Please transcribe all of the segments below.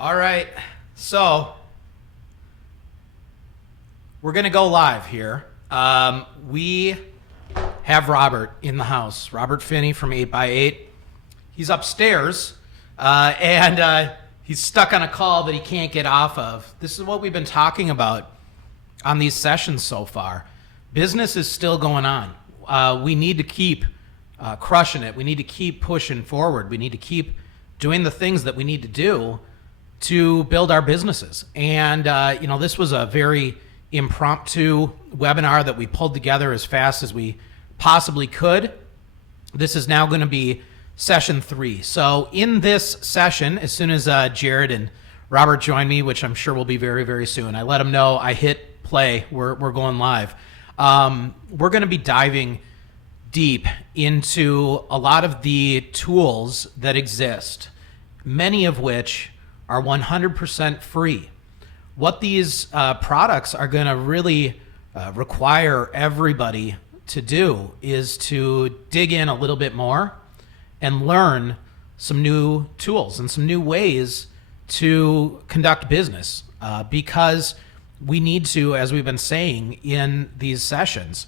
All right, so we're going to go live here. We have Robert in the house, Robert Finney from 8x8. He's upstairs, and he's stuck on a call that he can't get off of. This is what we've been talking about on these sessions so far. Business is still going on. We need to keep crushing it. We need to keep pushing forward. We need to keep doing the things that we need to do to build our businesses. And, this was a very impromptu webinar that we pulled together as fast as we possibly could. This is now going to be session 3. So in this session, as soon as Jerod and Robert join me, which I'm sure will be very, very soon, I let them know I hit play. We're going live. We're going to be diving deep into a lot of the tools that exist, many of which are 100% free. What these products are going to really require everybody to do is to dig in a little bit more and learn some new tools and some new ways to conduct business, because we need to, as we've been saying in these sessions,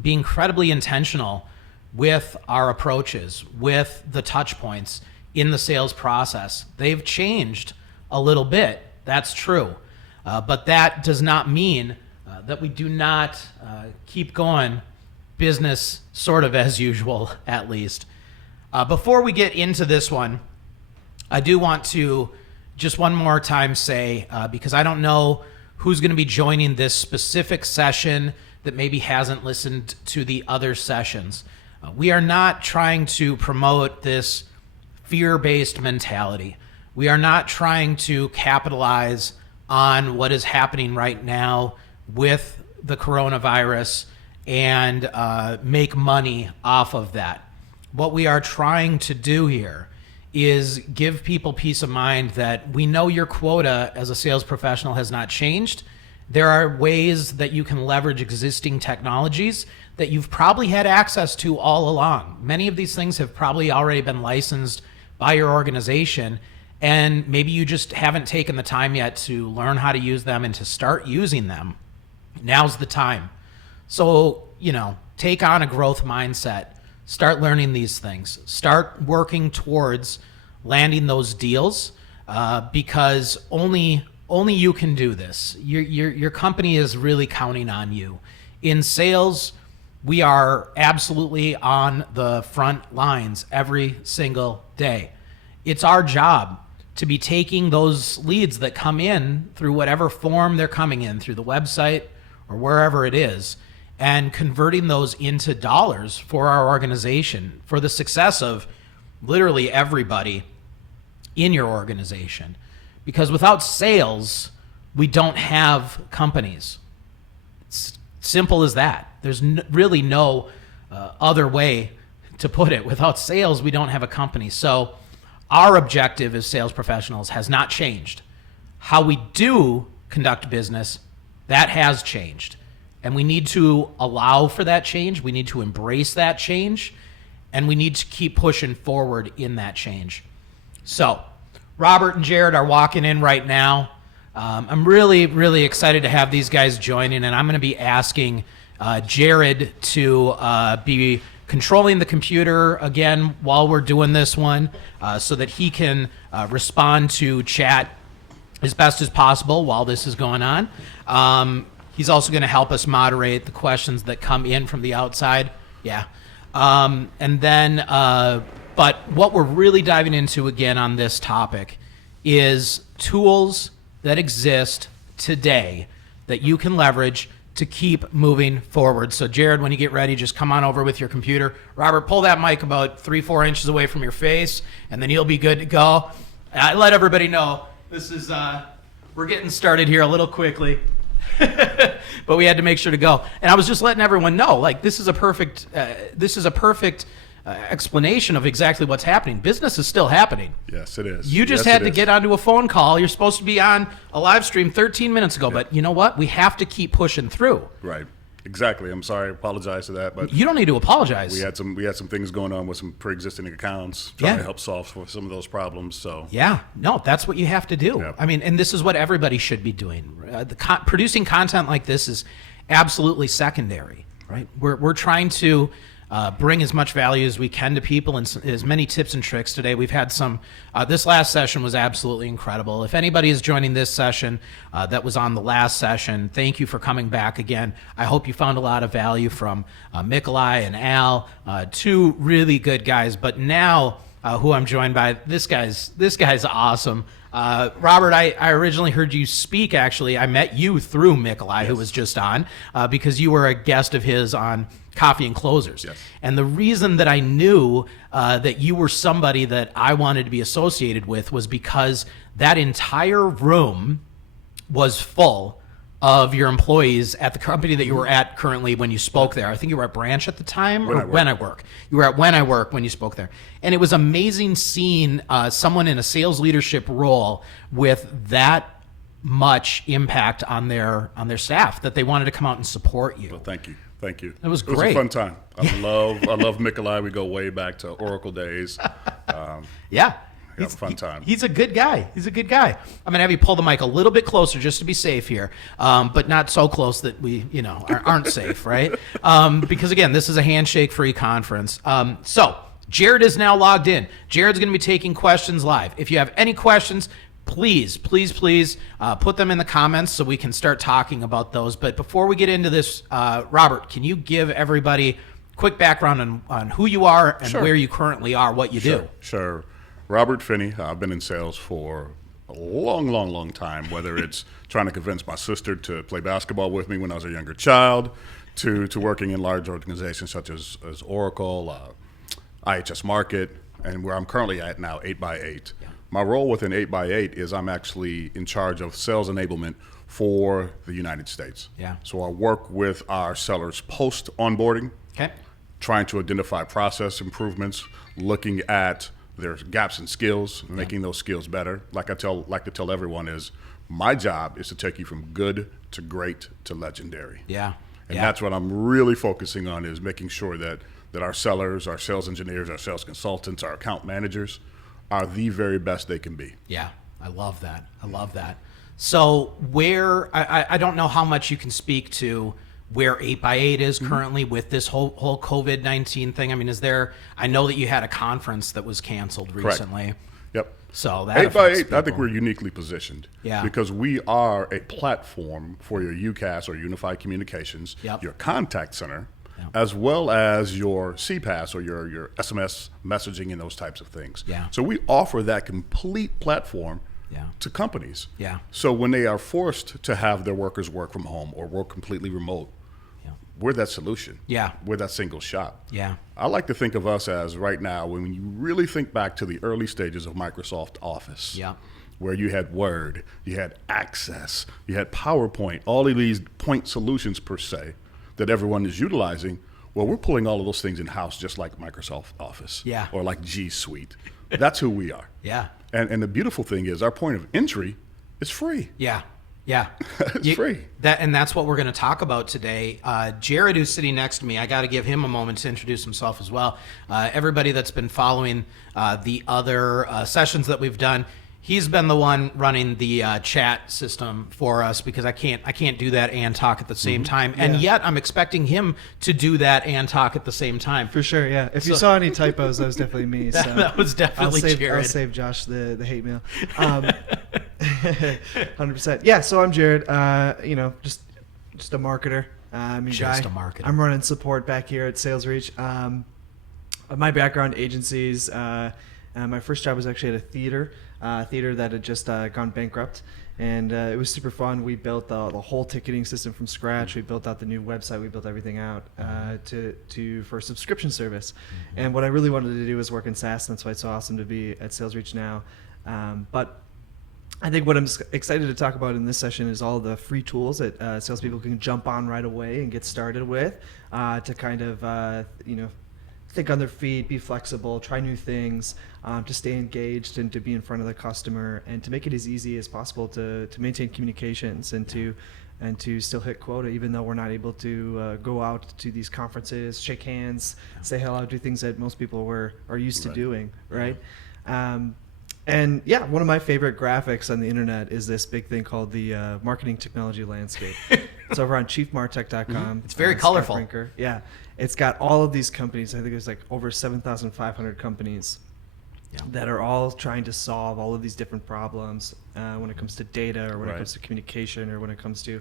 be incredibly intentional with our approaches, with the touch points in the sales process. They've changed a little bit, that's true, but that does not mean that we do not keep going business sort of as usual, at least. Before we get into this one, I do want to just one more time say, because I don't know who's going to be joining this specific session that maybe hasn't listened to the other sessions. We are not trying to promote this fear-based mentality. We are not trying to capitalize on what is happening right now with the coronavirus and make money off of that. What we are trying to do here is give people peace of mind that we know your quota as a sales professional has not changed. There are ways that you can leverage existing technologies that you've probably had access to all along. Many of these things have probably already been licensed by your organization, and maybe you just haven't taken the time yet to learn how to use them and to start using them. Now's the time. So, take on a growth mindset. Start learning these things. Start working towards landing those deals, because only you can do this. Your company is really counting on you. In sales, we are absolutely on the front lines every single day. It's our job to be taking those leads that come in through whatever form they're coming in, through the website or wherever it is, and converting those into dollars for our organization, for the success of literally everybody in your organization. Because without sales, we don't have companies. It's simple as that. There's really no other way to put it. Without sales, we don't have a company. So our objective as sales professionals has not changed. How we do conduct business, that has changed. And we need to allow for that change. We need to embrace that change. And we need to keep pushing forward in that change. So Robert and Jerod are walking in right now. I'm really, really excited to have these guys joining, and I'm going to be asking Jerod to be controlling the computer again while we're doing this one, so that he can respond to chat as best as possible while this is going on. He's also going to help us moderate the questions that come in from the outside. Yeah. And then, but what we're really diving into again on this topic is tools that exist today that you can leverage to keep moving forward. So Jerod, when you get ready, just come on over with your computer. Robert, pull that mic about 3-4 inches away from your face, and then you'll be good to go. I let everybody know this is, we're getting started here a little quickly. But we had to make sure to go. And I was just letting everyone know, like, this is a perfect explanation of exactly what's happening. Business is still happening. Yes, it is. You just had to get onto a phone call. You're supposed to be on a live stream 13 minutes ago, but you know what? We have to keep pushing through. Right. Exactly. I'm sorry. I apologize for that, but You don't need to apologize. we had some things going on with some pre-existing accounts, trying to help solve for some of those problems. So Yeah, no, that's what you have to do. Yep. I mean, and this is what everybody should be doing. Producing content like this is absolutely secondary, right? We're trying to bring as much value as we can to people and as many tips and tricks today. We've had some, this last session was absolutely incredible. If anybody is joining this session that was on the last session, thank you for coming back again. I hope you found a lot of value from Mikolai and Al, two really good guys. But now who I'm joined by, this guy's awesome. Robert, I originally heard you speak, actually. I met you through Mikolai, who was just on, because you were a guest of his on Coffee and Closers. Yes. And the reason that I knew that you were somebody that I wanted to be associated with was because that entire room was full of your employees at the company that you were at currently when you spoke there. I think you were at Branch at the time, When I Work. You were at When I Work when you spoke there. And it was amazing seeing someone in a sales leadership role with that much impact on their staff that they wanted to come out and support you. well, thank you. Thank you. It was It was great. a fun time. I love Mikolai. We go way back to Oracle days. Yeah. a fun time. He's a good guy. I'm going to have you pull the mic a little bit closer just to be safe here, but not so close that we, aren't safe, right? Because, again, this is a handshake-free conference. So Jerod is now logged in. Jerod's going to be taking questions live. If you have any questions, please put them in the comments so we can start talking about those. But before we get into this, Robert, can you give everybody quick background on who you are and where you currently are, what you do? Sure. Robert Finney. I've been in sales for a long time, whether it's trying to convince my sister to play basketball with me when I was a younger child, to working in large organizations such as Oracle, IHS Market, and where I'm currently at now, 8x8. Yeah. My role within 8x8 is I'm actually in charge of sales enablement for the United States. Yeah. So I work with our sellers post-onboarding, trying to identify process improvements, looking at their gaps in skills, making those skills better. Like to tell everyone is, my job is to take you from good to great to legendary. Yeah. And that's what I'm really focusing on, is making sure that our sellers, our sales engineers, our sales consultants, our account managers are the very best they can be. Yeah, I love that. So I don't know how much you can speak to where 8x8 is currently with this whole COVID-19 thing. I mean, I know that you had a conference that was canceled recently. Correct. Yep. So that 8x8, I think we're uniquely positioned. Yeah. Because we are a platform for your UCaaS or Unified Communications, your contact center, as well as your CPaaS or your SMS messaging and those types of things. Yeah. So we offer that complete platform to companies. Yeah. So when they are forced to have their workers work from home or work completely remote, we're that solution. Yeah. We're that single shop. Yeah. I like to think of us as, right now, when you really think back to the early stages of Microsoft Office, where you had Word, you had Access, you had PowerPoint, all of these point solutions per se that everyone is utilizing. Well, we're pulling all of those things in-house, just like Microsoft Office or like G Suite. That's who we are. Yeah. And the beautiful thing is, our point of entry is free. Yeah. It's free. That's what we're going to talk about today. Jerod, who's sitting next to me, I got to give him a moment to introduce himself as well. Everybody that's been following the other sessions that we've done, he's been the one running the chat system for us, because I can't do that and talk at the same time. And yet I'm expecting him to do that and talk at the same time. For sure, yeah. If you saw any typos, that was definitely me. That was definitely Jerod. I'll save Josh the hate mail. 100%. Yeah, so I'm Jerod. Just a marketer. I'm a marketer. I'm running support back here at SalesReach. My background, agencies. My first job was actually at a theater that had just gone bankrupt, and it was super fun. We built the whole ticketing system from scratch. We built out the new website. We built everything out for a subscription service. And what I really wanted to do was work in SaaS, and that's why it's so awesome to be at SalesReach now. But I think what I'm excited to talk about in this session is all the free tools that salespeople can jump on right away and get started with to kind of think on their feet, be flexible, try new things, to stay engaged and to be in front of the customer, and to make it as easy as possible to maintain communications and to and to still hit quota, even though we're not able to go out to these conferences, shake hands, say hello, do things that most people are used to doing, right? And yeah, one of my favorite graphics on the internet is this big thing called the marketing technology landscape. It's over on chiefmartech.com. It's very colorful. Yeah, it's got all of these companies. I think there's like over 7,500 companies that are all trying to solve all of these different problems when it comes to data, or when it comes to communication, or when it comes to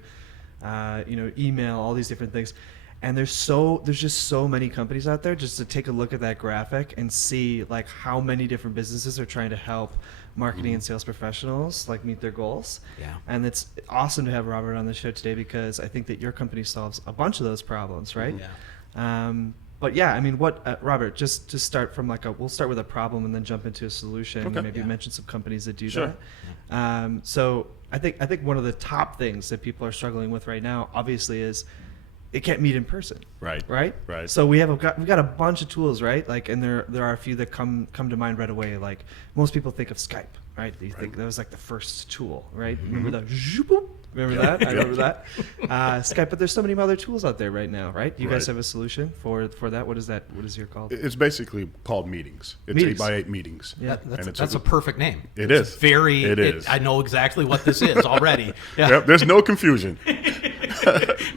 email, all these different things. And there's just so many companies out there. Just to take a look at that graphic and see like how many different businesses are trying to help marketing and sales professionals like meet their goals. Yeah. And it's awesome to have Robert on the show today, because I think that your company solves a bunch of those problems, right? Yeah. But yeah, I mean, what Robert? Just to start from we'll start with a problem and then jump into a solution. Okay. Maybe mention some companies that do that. So I think one of the top things that people are struggling with right now, obviously, is it can't meet in person. Right. So we've got a bunch of tools, right? Like, and there are a few that come to mind right away. Like, most people think of Skype, right? They think that was like the first tool, right? Remember that? Remember that? I remember that. Skype, but there's so many other tools out there right now, right? You guys have a solution for that? What is that? What is your called? It's basically called meetings. It's 8x8 meetings. Yeah, that's a perfect name. It is. It is. I know exactly what this is already. Yeah. Yep, there's no confusion.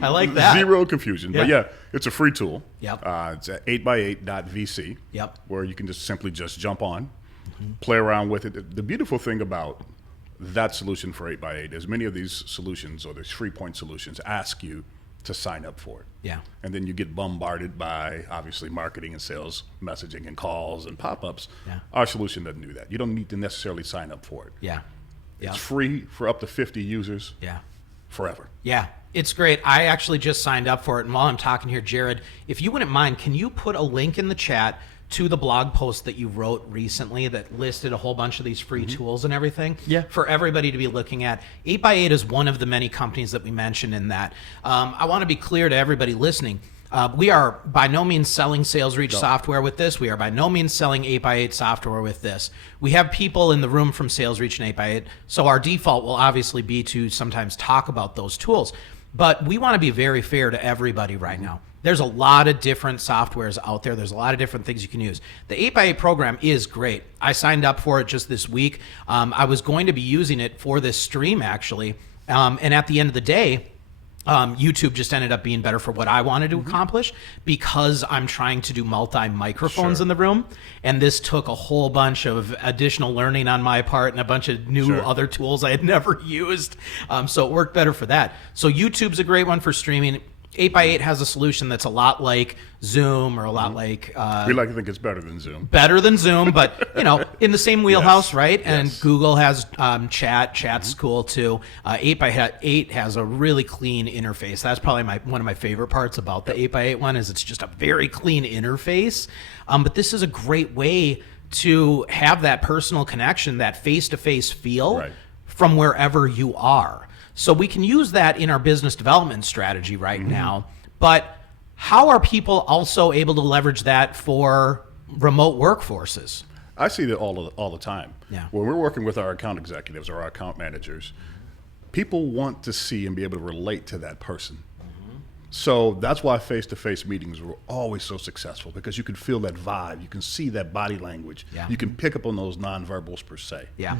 I like that. Zero confusion. Yeah. But yeah, it's a free tool. Yep. It's at 8x8.vc. Yep. Where you can just simply jump on, play around with it. The beautiful thing about that solution for 8x8 is many of these solutions, or these free point solutions, ask you to sign up for it. Yeah. And then you get bombarded by, obviously, marketing and sales messaging and calls and pop-ups. Yeah. Our solution doesn't do that. You don't need to necessarily sign up for it. Yeah. It's free for up to 50 users. Yeah. Forever. Yeah, it's great. I actually just signed up for it. And while I'm talking here, Jerod, if you wouldn't mind, can you put a link in the chat to the blog post that you wrote recently that listed a whole bunch of these free tools and everything for everybody to be looking at? 8x8 is one of the many companies that we mentioned in that. I want to be clear to everybody listening. We are by no means selling SalesReach software with this. We are by no means selling 8x8 software with this. We have people in the room from SalesReach and 8x8, so our default will obviously be to sometimes talk about those tools. But we want to be very fair to everybody right now. There's a lot of different softwares out there. There's a lot of different things you can use. The 8x8 program is great. I signed up for it just this week. I was going to be using it for this stream, actually. And at the end of the day, YouTube just ended up being better for what I wanted to accomplish, because I'm trying to do multi-microphones in the room. And this took a whole bunch of additional learning on my part and a bunch of new other tools I had never used. So it worked better for that. So YouTube's a great one for streaming. 8x8 has a solution that's a lot like Zoom, or a lot like... we like to think it's better than Zoom. Better than Zoom, but, in the same wheelhouse, right? And Google has chat. Chat's cool, too. 8x8 has a really clean interface. That's probably one of my favorite parts about the 8x8 one, is it's just a very clean interface. But this is a great way to have that personal connection, that face-to-face feel from wherever you are. So we can use that in our business development strategy right now, but how are people also able to leverage that for remote workforces? I see that all the time. Yeah. When we're working with our account executives or our account managers, people want to see and be able to relate to that person. So that's why face-to-face meetings were always so successful, because you can feel that vibe, you can see that body language, you can pick up on those nonverbals per se. Yeah.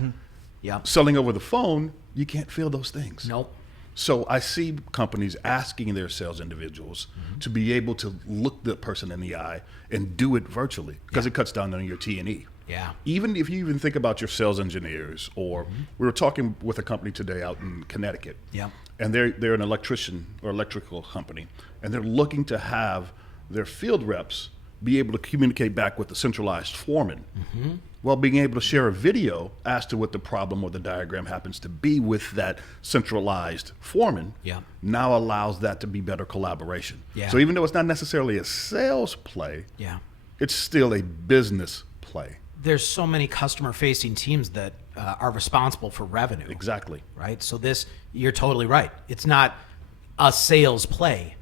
Selling over the phone, you can't feel those things. Nope. So I see companies asking their sales individuals to be able to look the person in the eye and do it virtually, because it cuts down on your T&E. Yeah. Even if you even think about your sales engineers, or we were talking with a company today out in Connecticut. Yeah. And they're an electrician or electrical company, and they're looking to have their field reps be able to communicate back with the centralized foreman. Well, being able to share a video as to what the problem or the diagram happens to be with that centralized foreman now allows that to be better collaboration. So even though it's not necessarily a sales play, it's still a business play. There's so many customer-facing teams that are responsible for revenue. Exactly. Right? So you're totally right. It's not a sales play,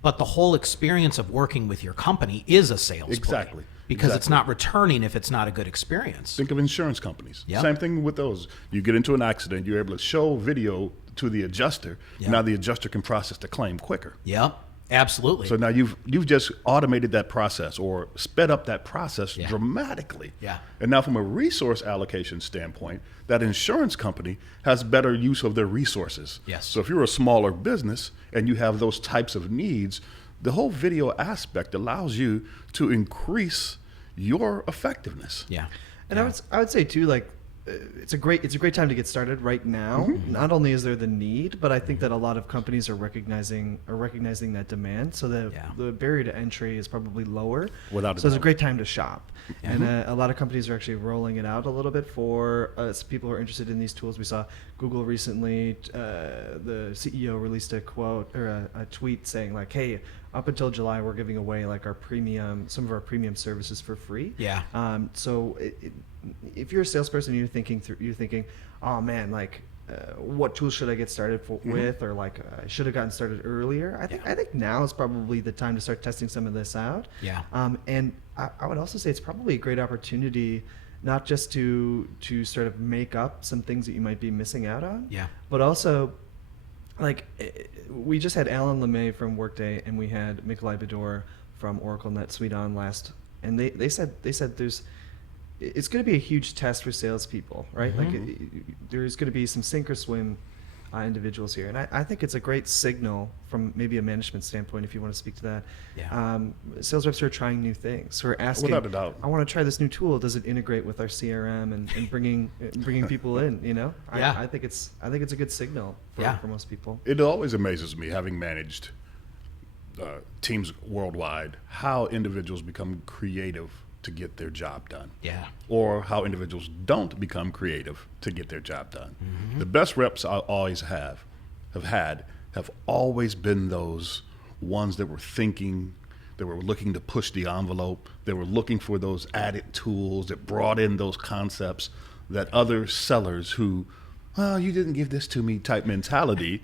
but the whole experience of working with your company is a sales play. Because it's not returning if it's not a good experience. Think of insurance companies. Same thing with those. You get into an accident, you're able to show video to the adjuster. Yep. Now the adjuster can process the claim quicker. Yep, absolutely. So now you've just automated that process or sped up that process dramatically. Yeah. And now from a resource allocation standpoint, that insurance company has better use of their resources. Yes. So if you're a smaller business and you have those types of needs, the whole video aspect allows you to increase your effectiveness. Yeah. And I would say too, like, it's a great time to get started right now. Not only is there the need, but I think that a lot of companies are recognizing that demand, so that the barrier to entry is probably lower. Without a so it's a doubt. great time to shop, and a lot of companies are actually rolling it out a little bit for people who are interested in these tools. We saw Google recently, the CEO released a quote or a tweet saying like, "Hey, up until July, we're giving away like some of our premium services for free." Yeah. So if you're a salesperson, you're thinking, oh man, like, what tools should I get started with, or like I should have gotten started earlier. I think now is probably the time to start testing some of this out. Yeah. And I would also say it's probably a great opportunity, not just to sort of make up some things that you might be missing out on. Yeah. But also, like, we just had Alan LeMay from Workday, and we had Nikolai Bedore from Oracle NetSuite on last, and they said it's going to be a huge test for salespeople, right? Like, there's going to be some sink or swim individuals here, and I think it's a great signal from maybe a management standpoint, if you want to speak to that. Yeah. Sales reps are trying new things. Who are asking, Without a doubt. I want to try this new tool. Does it integrate with our CRM and bringing people in? You know, I think it's a good signal for most people. It always amazes me, having managed teams worldwide, how individuals become creative to get their job done. Yeah. Or how individuals don't become creative to get their job done. The best reps I always have always been those ones that were thinking, that were looking to push the envelope, that were looking for those added tools, that brought in those concepts that other sellers who, well, you didn't give this to me type mentality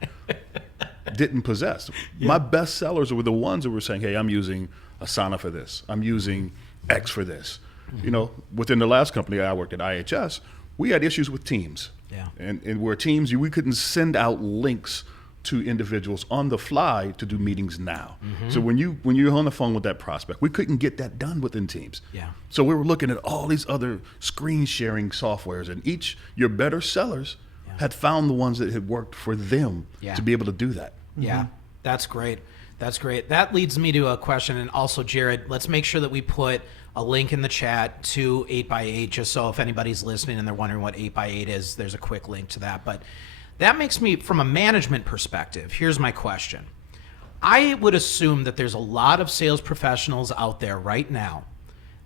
didn't possess. My best sellers were the ones that were saying, hey, I'm using Asana for this. I'm using X for this. You know, within the last company I worked at, IHS, we had issues with Teams. Yeah. And where Teams, we couldn't send out links to individuals on the fly to do meetings now. So when you're on the phone with that prospect, we couldn't get that done within Teams. Yeah. So we were looking at all these other screen sharing softwares, and your better sellers had found the ones that had worked for them to be able to do that. Yeah, that's great. That's great. That leads me to a question, and also, Jerod, let's make sure that we put a link in the chat to 8x8, just so if anybody's listening and they're wondering what 8x8 is, there's a quick link to that. But that makes me, from a management perspective, here's my question. I would assume that there's a lot of sales professionals out there right now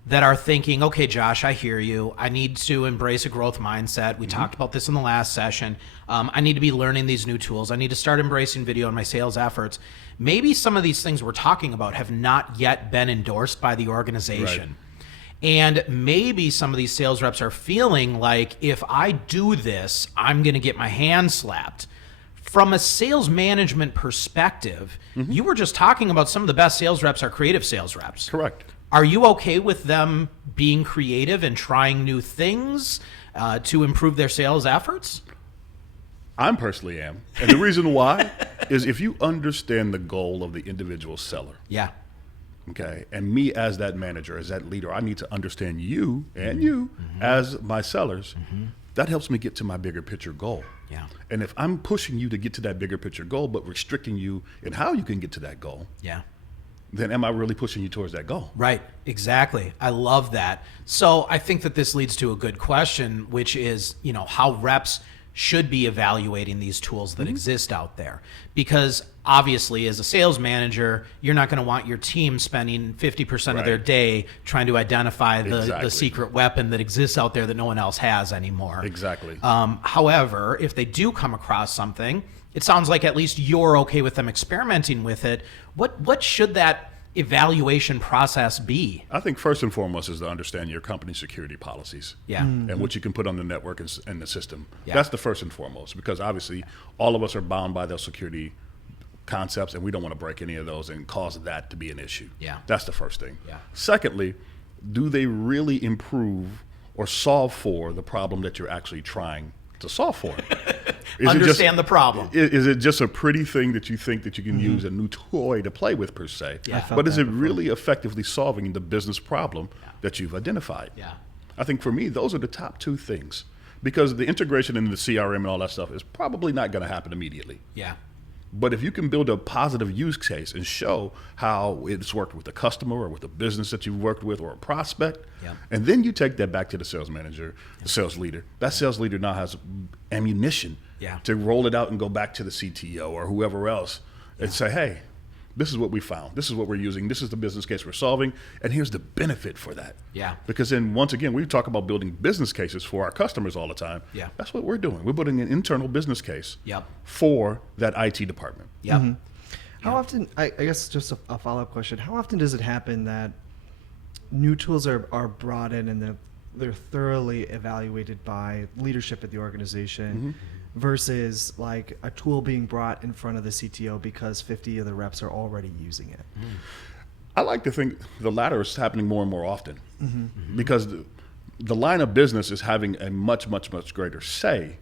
that are thinking, okay, Josh, I hear you. I need to embrace a growth mindset. We talked about this in the last session. I need to be learning these new tools. I need to start embracing video in my sales efforts. Maybe some of these things we're talking about have not yet been endorsed by the organization. Right. And maybe some of these sales reps are feeling like, if I do this, I'm going to get my hand slapped. From a sales management perspective, you were just talking about some of the best sales reps are creative sales reps. Correct. Are you okay with them being creative and trying new things to improve their sales efforts? I personally am. And the reason why is if you understand the goal of the individual seller. Yeah. Okay. And me as that manager, as that leader, I need to understand you and you as my sellers. That helps me get to my bigger picture goal. Yeah. And if I'm pushing you to get to that bigger picture goal, but restricting you in how you can get to that goal. Yeah. Then am I really pushing you towards that goal? Right, exactly. I love that. So I think that this leads to a good question, which is, how reps should be evaluating these tools that exist out there. Because obviously, as a sales manager, you're not going to want your team spending 50% of their day trying to identify the secret weapon that exists out there that no one else has anymore. Exactly. However, if they do come across something, it sounds like at least you're okay with them experimenting with it. What should that evaluation process be? I think first and foremost is to understand your company's security policies. Yeah. And what you can put on the network and the system. Yeah. That's the first and foremost, because obviously all of us are bound by those security concepts, and we don't want to break any of those and cause that to be an issue. Yeah. That's the first thing. Yeah. Secondly, do they really improve or solve for the problem that you're actually trying to solve for? understand the problem. Is it just a pretty thing that you think that you can use a new toy to play with per se? Yeah. But is it really effectively solving the business problem that you've identified? Yeah. I think for me, those are the top two things. Because the integration into the CRM and all that stuff is probably not going to happen immediately. Yeah. But if you can build a positive use case and show how it's worked with a customer or with a business that you've worked with or a prospect, and then you take that back to the sales manager, the sales leader, that sales leader now has ammunition to roll it out and go back to the CTO or whoever else and say, hey, this is what we found. This is what we're using. This is the business case we're solving. And here's the benefit for that. Yeah. Because then, once again, we talk about building business cases for our customers all the time. Yeah. That's what we're doing. We're building an internal business case Yep. for that IT department. Yep. Mm-hmm. How often, I guess just a follow-up question, how often does it happen that new tools are brought in and they're thoroughly evaluated by leadership at the organization versus like a tool being brought in front of the CTO because 50 of the reps are already using it? I like to think the latter is happening more and more often because the line of business is having a much, much, much greater say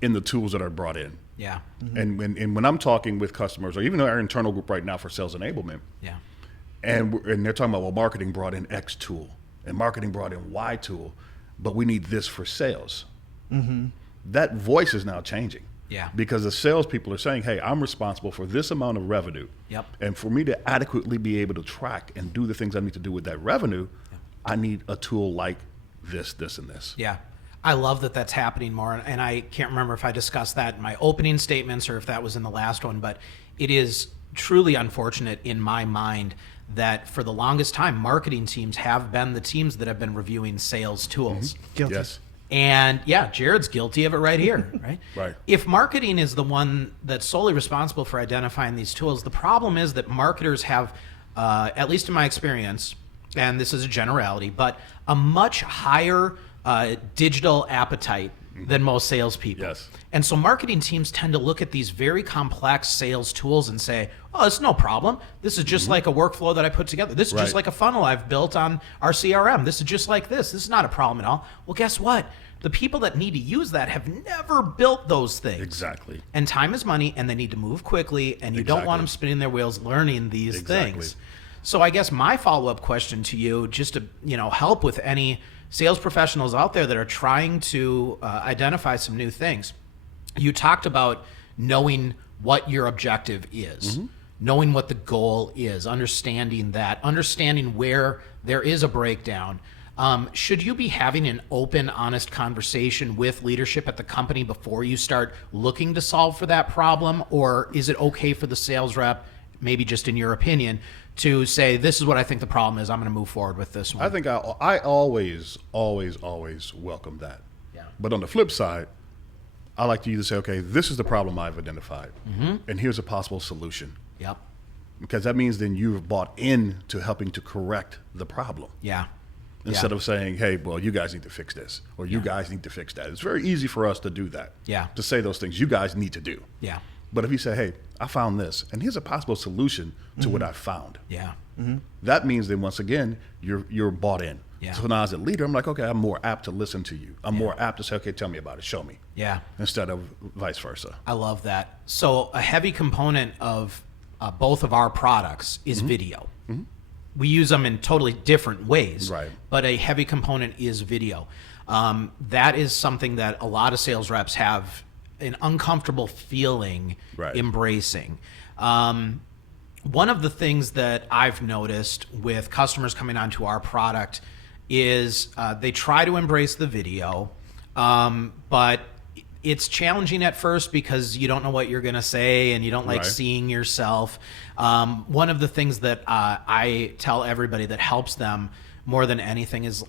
in the tools that are brought in. Yeah. And when I'm talking with customers, or even our internal group right now for sales enablement, and they're talking about, well, marketing brought in X tool, and marketing brought in Y tool, but we need this for sales. That voice is now changing. Yeah. Because the salespeople are saying, hey, I'm responsible for this amount of revenue. Yep. And for me to adequately be able to track and do the things I need to do with that revenue, I need a tool like this, this, and this. Yeah. I love that that's happening more. And I can't remember if I discussed that in my opening statements or if that was in the last one, but it is truly unfortunate in my mind that for the longest time, marketing teams have been the teams that have been reviewing sales tools. Guilty. Yes. And yeah, Jerod's guilty of it right here, right? Right. If marketing is the one that's solely responsible for identifying these tools, the problem is that marketers have, at least in my experience, and this is a generality, but a much higher digital appetite than most salespeople. Yes. And so marketing teams tend to look at these very complex sales tools and say, oh, it's no problem. This is just like a workflow that I put together. This is just like a funnel I've built on our CRM. This is just like this. This is not a problem at all. Well, guess what? The people that need to use that have never built those things. Exactly. And time is money, and they need to move quickly, and you don't want them spinning their wheels learning these things. So I guess my follow-up question to you, just to help with any sales professionals out there that are trying to identify some new things. You talked about knowing what your objective is, knowing what the goal is, understanding that, understanding where there is a breakdown. Should you be having an open, honest conversation with leadership at the company before you start looking to solve for that problem? Or is it okay for the sales rep, maybe just in your opinion, to say, this is what I think the problem is, I'm going to move forward with this one? I think I always welcome that. Yeah. But on the flip side, I like you to say, okay, this is the problem I've identified, and here's a possible solution. Yep. Because that means then you've bought into helping to correct the problem. Yeah. Instead of saying, hey, well, you guys need to fix this, or you guys need to fix that. It's very easy for us to do that. Yeah. To say those things you guys need to do. Yeah. But if you say, hey, I found this, and here's a possible solution to what I found. Yeah. That means then once again, you're bought in. Yeah. So now as a leader, I'm like, okay, I'm more apt to listen to you. I'm more apt to say, okay, tell me about it, show me. Yeah. Instead of vice versa. I love that. So a heavy component of both of our products is video. We use them in totally different ways, Right. but a heavy component is video. That is something that a lot of sales reps have an uncomfortable feeling embracing. One of the things that I've noticed with customers coming onto our product is they try to embrace the video, but it's challenging at first because you don't know what you're going to say and you don't like seeing yourself. One of the things that I tell everybody that helps them more than anything is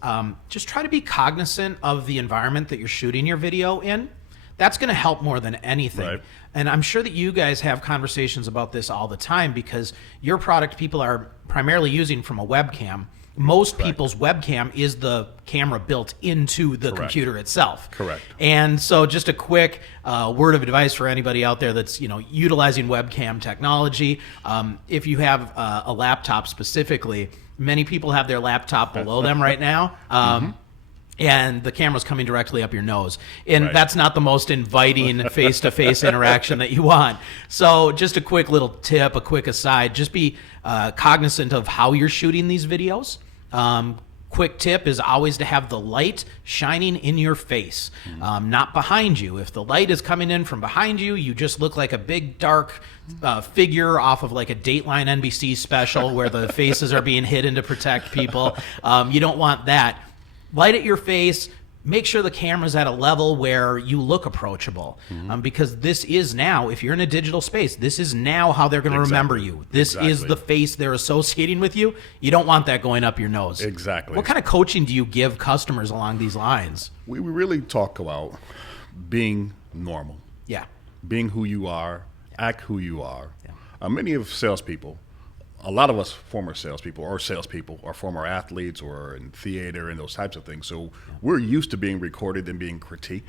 just try to be cognizant of the environment that you're shooting your video in. That's going to help more than anything. Right. And I'm sure that you guys have conversations about this all the time because your product people are primarily using from a webcam. Most people's webcam is the camera built into the computer itself. Correct. And so just a quick word of advice for anybody out there that's utilizing webcam technology. If you have a laptop specifically, many people have their laptop below them right now. and the camera's coming directly up your nose. And Right. that's not the most inviting face-to-face interaction that you want. So just a quick little tip, a quick aside, just be cognizant of how you're shooting these videos. Quick tip is always to have the light shining in your face, not behind you. If the light is coming in from behind you, you just look like a big dark figure off of like a Dateline NBC special where the faces are being hidden to protect people. You don't want that. Light at your face. Make sure the camera's at a level where you look approachable, because this is now, if you're in a digital space, this is now how they're going to remember you. This is the face they're associating with you. You don't want that going up your nose. Exactly. What kind of coaching do you give customers along these lines? We really talk about being normal, Yeah. being who you are, act who you are. Yeah. Many of salespeople, a lot of us former salespeople or former athletes or in theater and those types of things. So we're used to being recorded and being critiqued.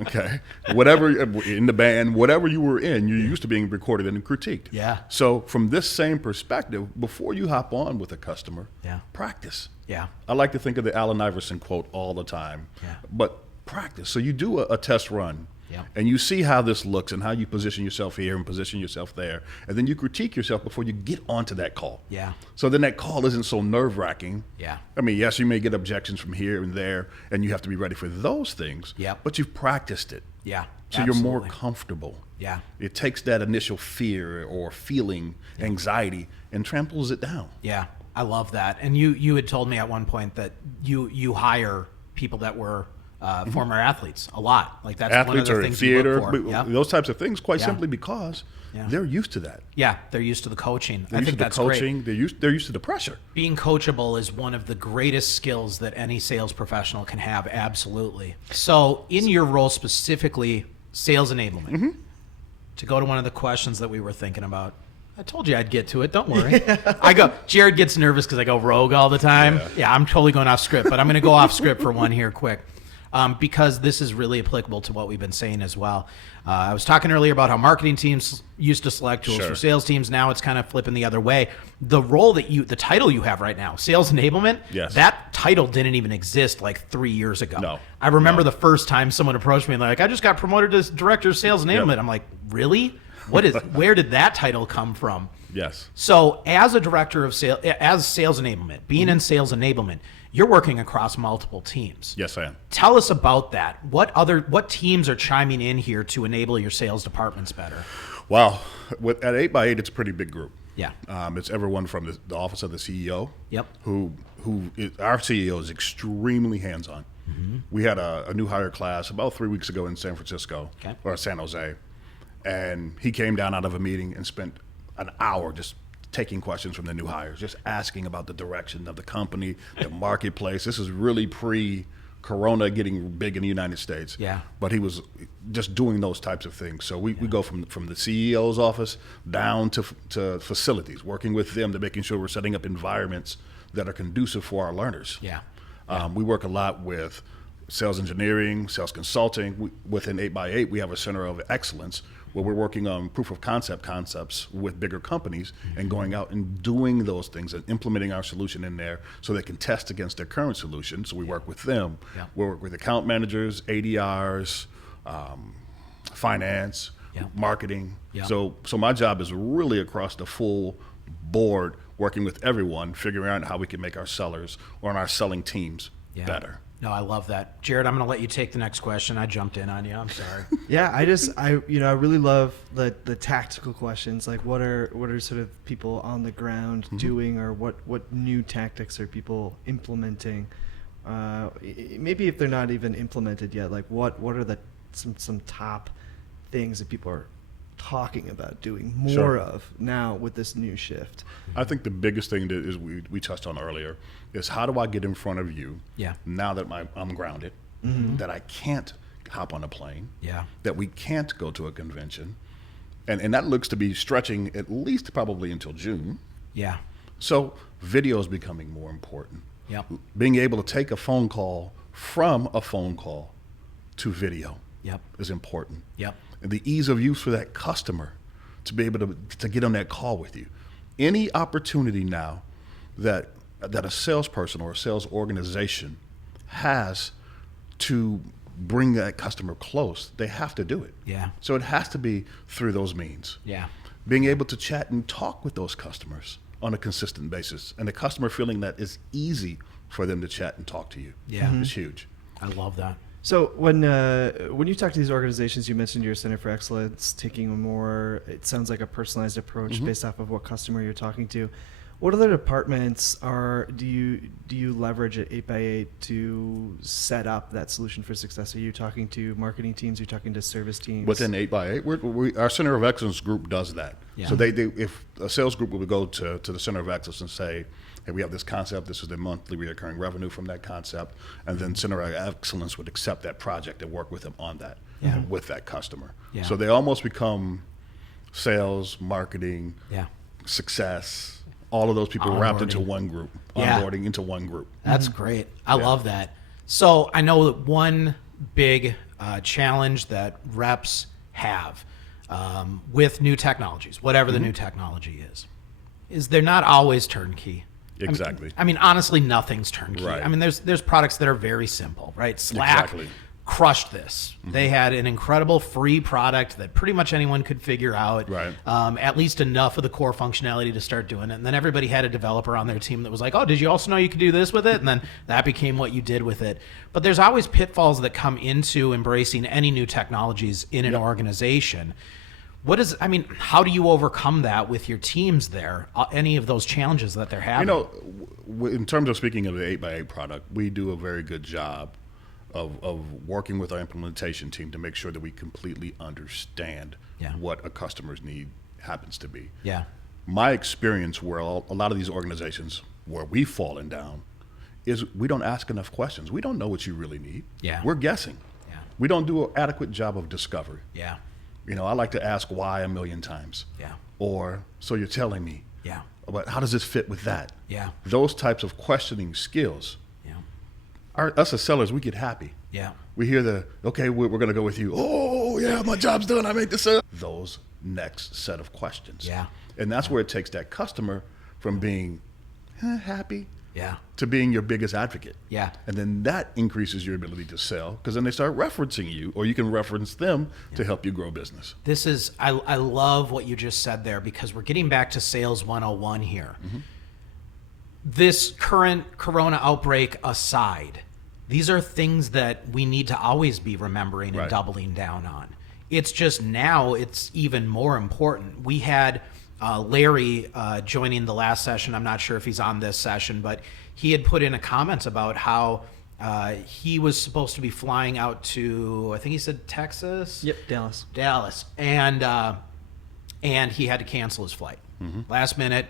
Okay. Whatever, in the band, whatever you were in, you're used to being recorded and critiqued. Yeah. So from this same perspective, before you hop on with a customer, practice. Yeah. I like to think of the Allen Iverson quote all the time. Yeah. But practice. So you do a test run. Yeah. And you see how this looks and how you position yourself here and position yourself there. And then you critique yourself before you get onto that call. Yeah. So then that call isn't so nerve-wracking. Yeah. I mean, yes, you may get objections from here and there, and you have to be ready for those things. Yeah. But you've practiced it. Yeah. So you're more comfortable. Yeah. It takes that initial fear or feeling, anxiety, and tramples it down. Yeah. I love that. And you had told me at one point that you hire people that were former athletes a lot. Like that's athletes one of or the things theater, you look for. those types of things, quite simply because they're used to that. Yeah, they're used to the coaching. They're I used think to the that's coaching. great. They're used to the pressure. Being coachable is one of the greatest skills that any sales professional can have. Absolutely. So, in your role specifically, sales enablement. To go to one of the questions that we were thinking about. I told you I'd get to it. Don't worry. Jerod gets nervous because I go rogue all the time. Yeah, I'm totally going off script, but I'm going to go off script for one here quick. Because this is really applicable to what we've been saying as well. I was talking earlier about how marketing teams used to select tools for sales teams. Now it's kind of flipping the other way. The role that the title you have right now, sales enablement, that title didn't even exist like 3 years ago. No. I remember the first time someone approached me and they're like, I just got promoted to director of sales enablement. I'm like, really? Where did that title come from? Yes. So as a director of sales, as sales enablement, being in sales enablement, you're working across multiple teams. Yes, I am. Tell us about that. What teams are chiming in here to enable your sales departments better? Wow. At 8x8, it's a pretty big group. Yeah. It's everyone from the office of the CEO. Yep. Our CEO is extremely hands-on. We had a new hire class about 3 weeks ago in San Francisco or San Jose, and he came down out of a meeting and spent an hour just taking questions from the new hires, just asking about the direction of the company, the marketplace. This is really pre-corona getting big in the United States. Yeah. But he was just doing those types of things. So we go from the CEO's office down to facilities, working with them to making sure we're setting up environments that are conducive for our learners. Yeah. We work a lot with sales engineering, sales consulting. Within 8x8, we have a center of excellence where we're working on proof of concepts with bigger companies and going out and doing those things and implementing our solution in there so they can test against their current solution. So we work with them. Yeah. We work with account managers, ADRs, finance, marketing. Yeah. So my job is really across the full board, working with everyone, figuring out how we can make our sellers or our selling teams better. No, I love that. Jerod, I'm going to let you take the next question. I jumped in on you. I'm sorry. I really love the tactical questions. Like what are sort of people on the ground doing, or what new tactics are people implementing? Maybe if they're not even implemented yet, like what are some top things that people are talking about doing more of now with this new shift? I think the biggest thing that is we touched on earlier is how do I get in front of you now that I'm grounded, that I can't hop on a plane, that we can't go to a convention, and that looks to be stretching at least probably until June. Yeah. So video is becoming more important. Yep. Being able to take a phone call from a phone call to video is important. Yep. And the ease of use for that customer to be able to get on that call with you. Any opportunity now that a salesperson or a sales organization has to bring that customer close, they have to do it. Yeah. So it has to be through those means. Yeah. Being able to chat and talk with those customers on a consistent basis, and the customer feeling that it's easy for them to chat and talk to you. Yeah. Is huge. I love that. So when you talk to these organizations, you mentioned your Center for Excellence taking a more, it sounds like a personalized approach based off of what customer you're talking to. What other departments do you leverage at 8x8 to set up that solution for success? Are you talking to marketing teams? Are you talking to service teams? Within 8x8, our Center of Excellence group does that. Yeah. So they if a sales group would go to the Center of Excellence and say, hey, we have this concept, this is the monthly recurring revenue from that concept, and then Center of Excellence would accept that project and work with them on that, with that customer. Yeah. So they almost become sales, marketing, success, all of those people wrapped into one group, onboarding into one group. That's great. I love that. So I know that one big challenge that reps have with new technologies, whatever the new technology is they're not always turnkey. Exactly. I mean, honestly, nothing's turnkey. Right. I mean, there's products that are very simple, right? Slack crushed this. They had an incredible free product that pretty much anyone could figure out, Right. At least enough of the core functionality to start doing it. And then everybody had a developer on their team that was like, oh, did you also know you could do this with it? And then that became what you did with it. But there's always pitfalls that come into embracing any new technologies in an organization. How do you overcome that with your teams there? Any of those challenges that they're having? In terms of speaking of the 8x8 product, we do a very good job of working with our implementation team to make sure that we completely understand what a customer's need happens to be. Yeah. My experience where a lot of these organizations where we've fallen down is we don't ask enough questions. We don't know what you really need. Yeah. We're guessing. Yeah. We don't do an adequate job of discovery. Yeah. I like to ask why 1,000,000 times. Yeah. Or, so you're telling me. Yeah. But how does this fit with that? Yeah. Those types of questioning skills. Yeah. Us as sellers, we get happy. Yeah. We hear okay, we're going to go with you. Oh, yeah, my job's done. I made the sale. Those next set of questions. Yeah. And that's where it takes that customer from being happy Yeah. to being your biggest advocate. Yeah. And then that increases your ability to sell because then they start referencing you or you can reference them to help you grow business. I love what you just said there because we're getting back to Sales 101 here. This current Corona outbreak aside, these are things that we need to always be remembering and doubling down on. It's just now it's even more important. We had Larry joining the last session. I'm not sure if he's on this session, but he had put in a comment about how he was supposed to be flying out to, I think he said Texas? Yep, Dallas. And he had to cancel his flight. Last minute,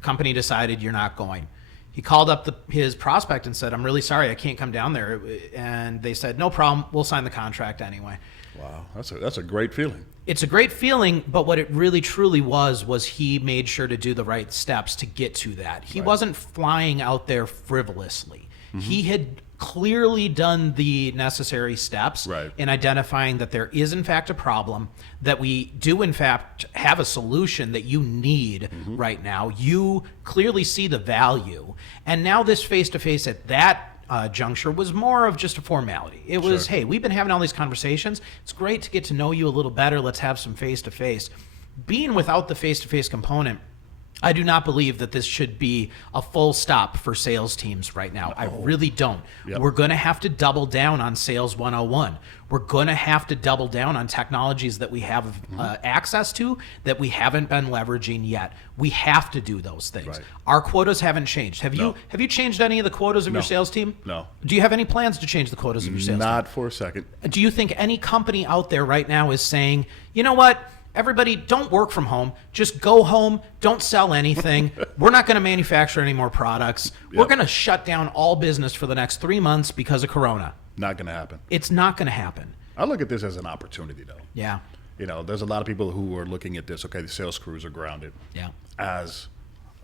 company decided you're not going. He called up his prospect and said, I'm really sorry, I can't come down there. And they said, no problem, we'll sign the contract anyway. Wow, that's a great feeling. It's a great feeling, but what it really truly was he made sure to do the right steps to get to that. He wasn't flying out there frivolously. He had clearly done the necessary steps in identifying that there is in fact a problem, that we do in fact have a solution that you need right now. You clearly see the value. And now this face-to-face at that juncture was more of just a formality. It was, hey, we've been having all these conversations. It's great to get to know you a little better. Let's have some face-to-face. Being without the face-to-face component, I do not believe that this should be a full stop for sales teams right now. I really don't. We're going to have to double down on Sales 101. We're going to have to double down on technologies that we have access to that we haven't been leveraging yet. We have to do those things. Our quotas haven't changed. Have you changed any of the quotas of your sales team? No. Do you have any plans to change the quotas of your sales team? Not for a second. Do you think any company out there right now is saying, you know what? Everybody, don't work from home. Just go home. Don't sell anything. We're not going to manufacture any more products. We're going to shut down all business for the next 3 months because of Corona. Not going to happen. It's not going to happen. I look at this as an opportunity, though. Yeah. There's a lot of people who are looking at this, okay, the sales crews are grounded. Yeah. As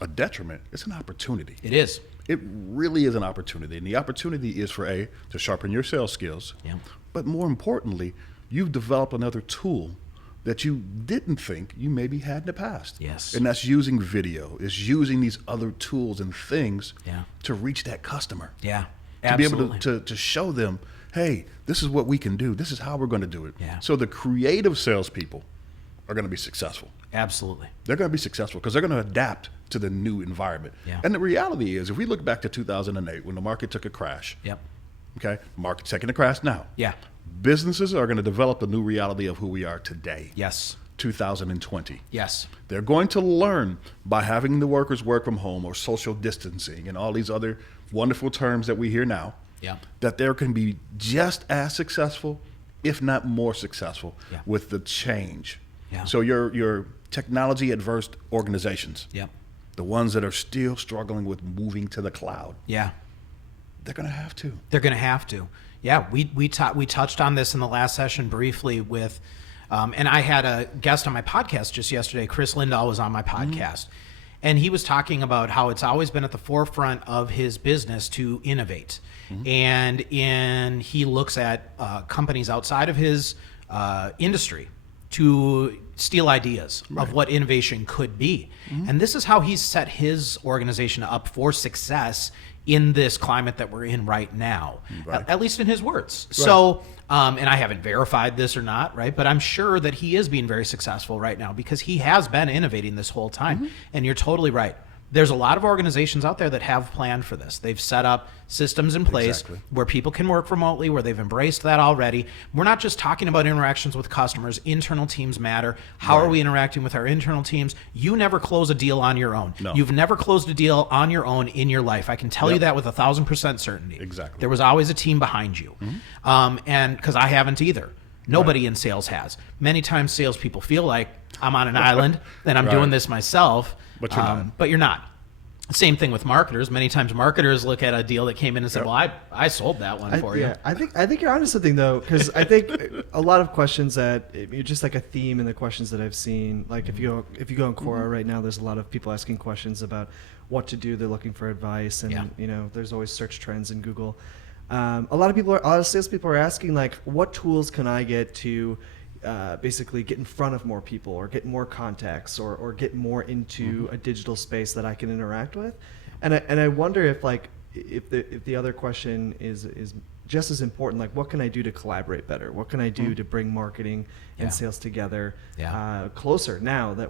a detriment. It's an opportunity. It is. It really is an opportunity. And the opportunity is for to sharpen your sales skills. Yeah. But more importantly, you've developed another tool that you didn't think you maybe had in the past. Yes. And that's using video, is using these other tools and things Yeah. to reach that customer. Yeah. to be able to show them, hey, this is what we can do. This is how we're going to do it. Yeah. So the creative salespeople are going to be successful. Absolutely. They're going to be successful because they're going to adapt to the new environment. Yeah. And the reality is, if we look back to 2008 when the market took a crash, Yep. okay, market's taking a crash now. Yeah. Businesses are going to develop the new reality of who we are today. Yes. 2020. Yes. They're going to learn by having the workers work from home or social distancing and all these other wonderful terms that we hear now, Yeah. that they can be just as successful, if not more successful, Yeah. with the change. Yeah. So your technology adverse organizations, Yep. the ones that are still struggling with moving to the cloud, Yeah. they're going to have to. They're going to have to. Yeah, we touched on this in the last session briefly with, and I had a guest on my podcast just yesterday. Chris Lindahl was on my podcast, and he was talking about how it's always been at the forefront of his business to innovate, and he looks at companies outside of his industry to steal ideas of what innovation could be, and this is how he's set his organization up for success in this climate that we're in right now, at least in his words. Right. So, and I haven't verified this or not, right? But I'm sure that he is being very successful right now because he has been innovating this whole time. And you're totally right. There's a lot of organizations out there that have planned for this. They've set up systems in place where people can work remotely, where they've embraced that already. We're not just talking about interactions with customers. Internal teams matter. How are we interacting with our internal teams? You never close a deal on your own. No. You've never closed a deal on your own in your life. I can tell you that with 1,000% certainty. Exactly. There was always a team behind you. And because I haven't either. Nobody in sales has. Many times salespeople feel like I'm on an island and I'm doing this myself. But you're not. But you're not. Same thing with marketers. Many times marketers look at a deal that came in and say, well, I sold that one for you. Yeah, I think you're onto something though, because I think a lot of questions that just like a theme in the questions that I've seen, like if you go on Quora right now, there's a lot of people asking questions about what to do. They're looking for advice, and there's always search trends in Google. A lot of salespeople are asking like, what tools can I get to basically get in front of more people or get more contacts or get more into a digital space that I can interact with, and I wonder if the other question is just as important, like what can I do to collaborate better? What can I do to bring marketing and sales together closer now, that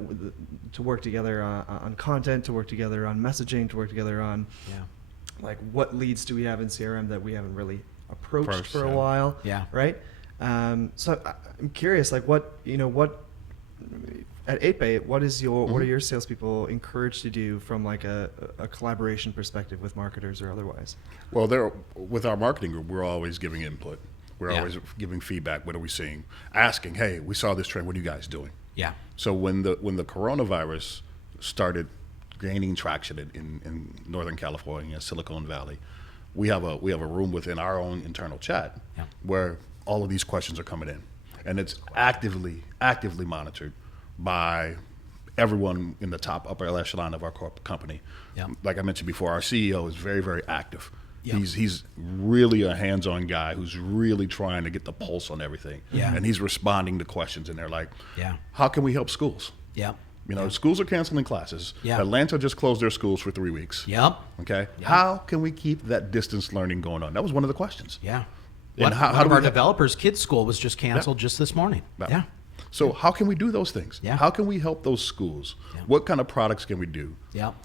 to work together on content, to work together on messaging, to work together on like what leads do we have in CRM that we haven't really approached for a while, right? So I'm curious, like what at 8x8, what are your salespeople encouraged to do from like a collaboration perspective with marketers or otherwise? Well, with our marketing group, we're always giving input. We're always giving feedback. What are we seeing? Asking, hey, we saw this trend. What are you guys doing? Yeah. So when the coronavirus started gaining traction in Northern California, Silicon Valley, we have a room within our own internal chat where all of these questions are coming in, and it's actively monitored by everyone in the top upper echelon of our corporate company. Like I mentioned before, our CEO is very, very active. He's really a hands-on guy who's really trying to get the pulse on everything, and he's responding to questions, and they're like, how can we help schools? Schools are canceling classes. Atlanta just closed their schools for 3 weeks. Okay. How can we keep that distance learning going on? That was one of the questions. And how do our developers' kids' school was just canceled just this morning. So how can we do those things? How can we help those schools? What kind of products can we do?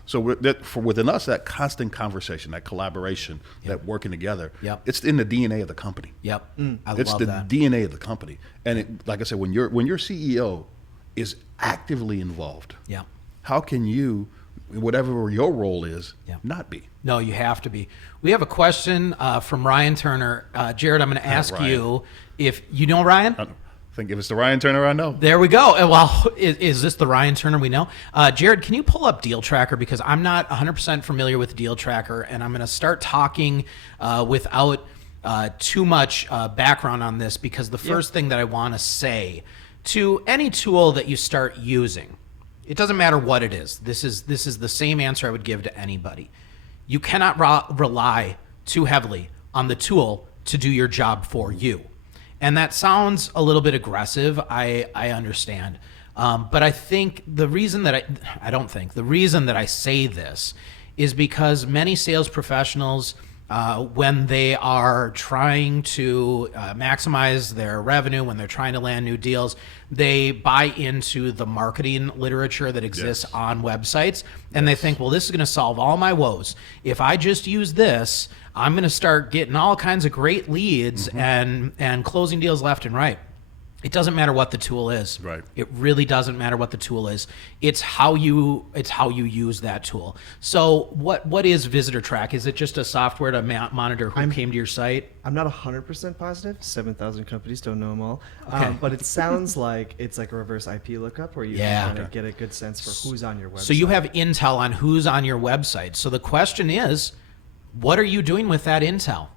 So within us, that constant conversation, that collaboration, that working together, it's in the DNA of the company. It's the DNA of the company. And like I said, when your CEO is actively involved, how can you, whatever your role is, not be? No, you have to be. We have a question from Ryan Turner. Jerod, I'm going to ask you if you know Ryan. I think if it's the Ryan Turner, I know. There we go. Well, is this the Ryan Turner we know? Jerod, can you pull up Deal Tracker? Because I'm not 100% familiar with Deal Tracker, and I'm going to start talking without too much background on this, because the first thing that I want to say to any tool that you start using, it doesn't matter what it is. This is the same answer I would give to anybody. You cannot rely too heavily on the tool to do your job for you. And that sounds a little bit aggressive. I understand. But I think the reason that the reason that I say this is because many sales professionals when they are trying to maximize their revenue, when they're trying to land new deals, they buy into the marketing literature that exists on websites, and they think, well, this is going to solve all my woes. If I just use this, I'm going to start getting all kinds of great leads and closing deals left and right. It doesn't matter what the tool is. Right. It really doesn't matter what the tool is. It's how you use that tool. So what is Visitor Track? Is it just a software to monitor who came to your site? I'm not 100% positive. 7,000 companies, don't know them all. Okay. But it sounds like it's like a reverse IP lookup where you can kind of get a good sense for who's on your website. So you have intel on who's on your website. So the question is, what are you doing with that intel?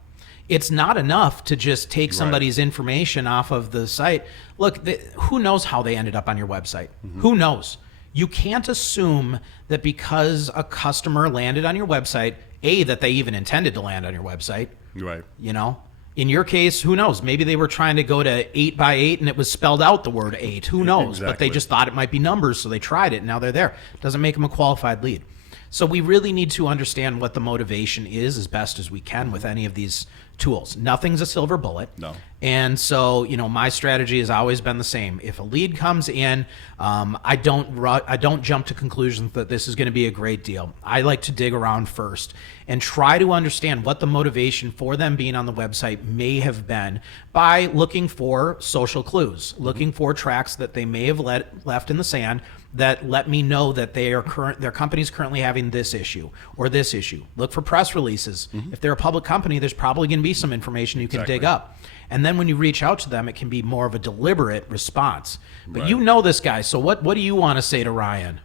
It's not enough to just take somebody's information off of the site. Look, who knows how they ended up on your website? Who knows? You can't assume that because a customer landed on your website, that they even intended to land on your website. Right. You know, in your case, who knows? Maybe they were trying to go to 8x8 and it was spelled out the word 8. Who knows? But they just thought it might be numbers, so they tried it and now they're there. Doesn't make them a qualified lead. So we really need to understand what the motivation is as best as we can with any of these tools. Nothing's a silver bullet. No. And so, my strategy has always been the same. If a lead comes in, I don't jump to conclusions that this is going to be a great deal. I like to dig around first and try to understand what the motivation for them being on the website may have been by looking for social clues, looking for tracks that they may have left in the sand that let me know that their company's currently having this issue or this issue. Look for press releases. If they're a public company, there's probably going to be some information you can dig up. And then when you reach out to them, it can be more of a deliberate response. But you know this guy, so what do you want to say to Ryan?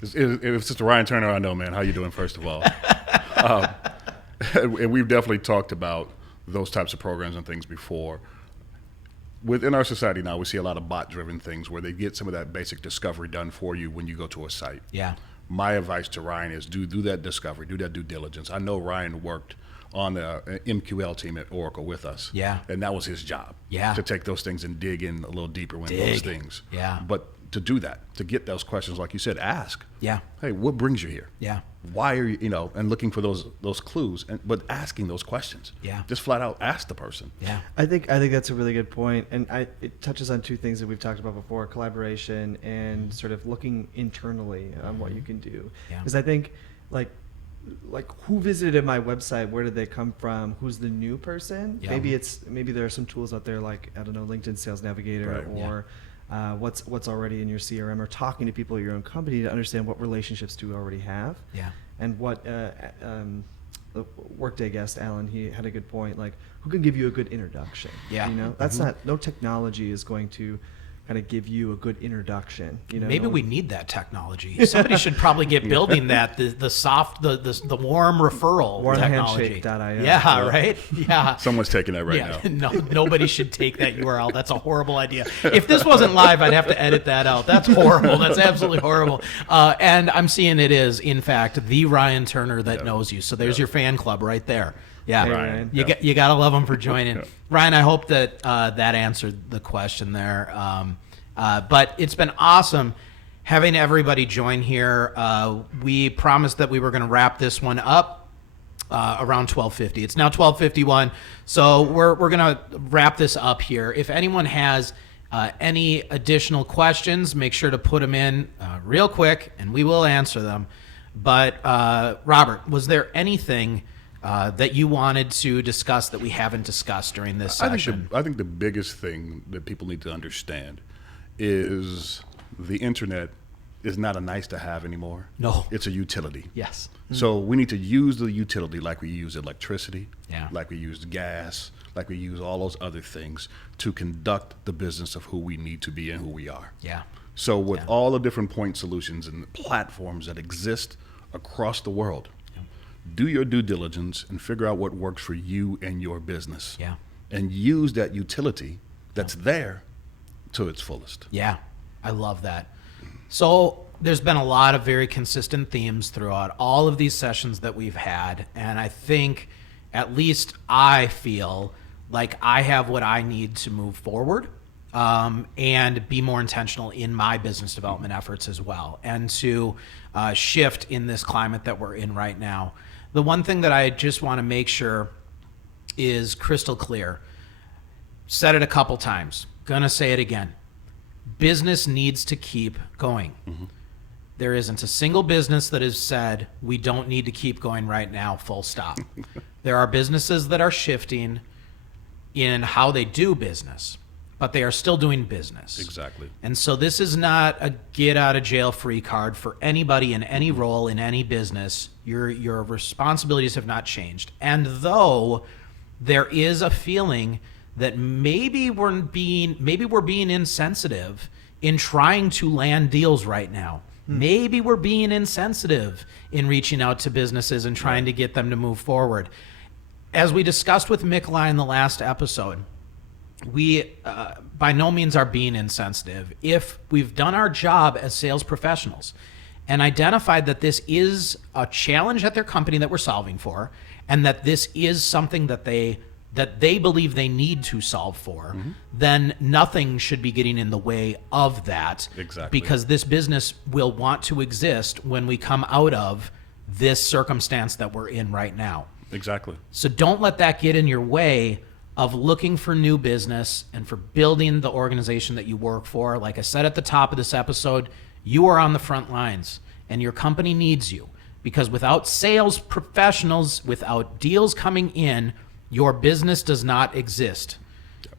If it's just Ryan Turner, I know, man. How you doing, first of all? And we've definitely talked about those types of programs and things before. Within our society now, we see a lot of bot-driven things where they get some of that basic discovery done for you when you go to a site. Yeah. My advice to Ryan is do that discovery, do that due diligence. I know Ryan worked on the MQL team at Oracle with us. Yeah. And that was his job. Yeah. To take those things and dig in a little deeper with those things. Yeah. But to do that, to get those questions, like you said, ask. Yeah. Hey, what brings you here? Yeah. Why are you, and looking for those clues, but asking those questions. Yeah. Just flat out ask the person. Yeah. I think that's a really good point, and it touches on two things that we've talked about before: collaboration and sort of looking internally on what you can do. Because I think, like who visited my website? Where did they come from? Who's the new person? Yeah. Maybe there are some tools out there like, I don't know, LinkedIn Sales Navigator, or what's already in your CRM, or talking to people at your own company to understand what relationships do you already have. Yeah. And what the Workday guest Alan, he had a good point, like who can give you a good introduction. Yeah. That's no technology is going to kind of give you a good introduction. Maybe we need that technology. Somebody should probably get building that, the warm referral technology. Warmhandshake.io. Yeah, right? Yeah. Someone's taking that right now. No, nobody should take that URL. That's a horrible idea. If this wasn't live, I'd have to edit that out. That's horrible. That's absolutely horrible. And I'm seeing it is, in fact, the Ryan Turner that knows you. So there's your fan club right there. Yeah, Ryan. You got to love him for joining. Ryan, I hope that that answered the question there. But it's been awesome having everybody join here. We promised that we were going to wrap this one up around 12:50. It's now 12:51, so we're going to wrap this up here. If anyone has any additional questions, make sure to put them in real quick, and we will answer them. But Robert, was there anything that you wanted to discuss that we haven't discussed during this session? I think the biggest thing that people need to understand is the internet is not a nice to have anymore. No. It's a utility. Yes. So we need to use the utility like we use electricity, Yeah. like we use gas, like we use all those other things to conduct the business of who we need to be and who we are. Yeah. So with all the different point solutions and platforms that exist across the world, do your due diligence and figure out what works for you and your business. Yeah. And use that utility that's there to its fullest. Yeah, I love that. So there's been a lot of very consistent themes throughout all of these sessions that we've had, and I think, at least I feel like I have what I need to move forward and be more intentional in my business development efforts as well, and to shift in this climate that we're in right now. the one thing that I just want to make sure is crystal clear. Said it a couple times. Gonna say it again. Business needs to keep going. Mm-hmm. There isn't a single business that has said, we don't need to keep going right now, full stop. There are businesses that are shifting in how they do business, but they are still doing business. Exactly. And so this is not a get out of jail free card for anybody in any role in any business. Your responsibilities have not changed. And though there is a feeling that maybe we're being insensitive in trying to land deals right now. Maybe we're being insensitive in reaching out to businesses and trying to get them to move forward. As we discussed with Mick Lai in the last episode, we by no means are being insensitive. If we've done our job as sales professionals and identified that this is a challenge at their company that we're solving for, and that this is something that they believe they need to solve for, then nothing should be getting in the way of that. Exactly. Because this business will want to exist when we come out of this circumstance that we're in right now. Exactly. So don't let that get in your way of looking for new business and for building the organization that you work for. Like I said at the top of this episode, you are on the front lines and your company needs you, because without sales professionals, without deals coming in, your business does not exist.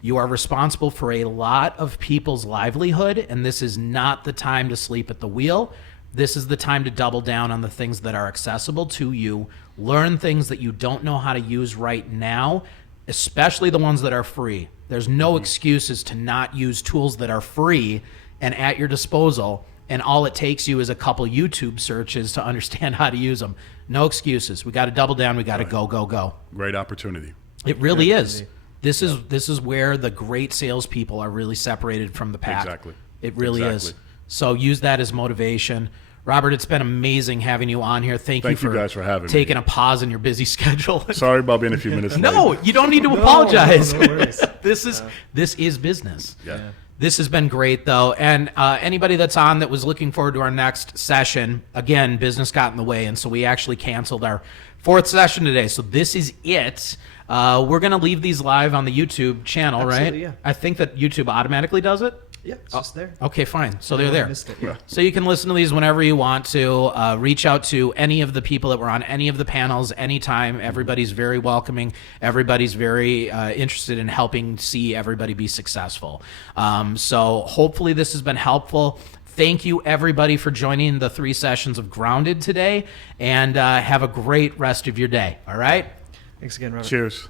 You are responsible for a lot of people's livelihood, and this is not the time to sleep at the wheel. This is the time to double down on the things that are accessible to you. Learn things that you don't know how to use right now, especially the ones that are free. There's no excuses to not use tools that are free and at your disposal, and all it takes you is a couple YouTube searches to understand how to use them. No excuses. We got to double down. We got to go. Great opportunity. It really is. This is where the great salespeople are really separated from the pack. Exactly. It really is. So use that as motivation. Robert, it's been amazing having you on here. Thank you guys for having taking me. a pause in your busy schedule. Sorry about being a few minutes late. No, you don't need to apologize. No worries. This is business. Yeah. This has been great, though. And anybody that's on that was looking forward to our next session, again, business got in the way, and so we actually canceled our 4th session today. So this is it. We're going to leave these live on the YouTube channel, Absolutely, right? yeah. I think that YouTube automatically does it. Yeah, it's just there. Okay, fine. So they're there. Missed it, yeah. So you can listen to these whenever you want to. Reach out to any of the people that were on any of the panels anytime. Everybody's very welcoming. Everybody's very interested in helping see everybody be successful. So hopefully this has been helpful. Thank you, everybody, for joining the 3 sessions of Grounded today, and have a great rest of your day. All right? Thanks again, Robert. Cheers.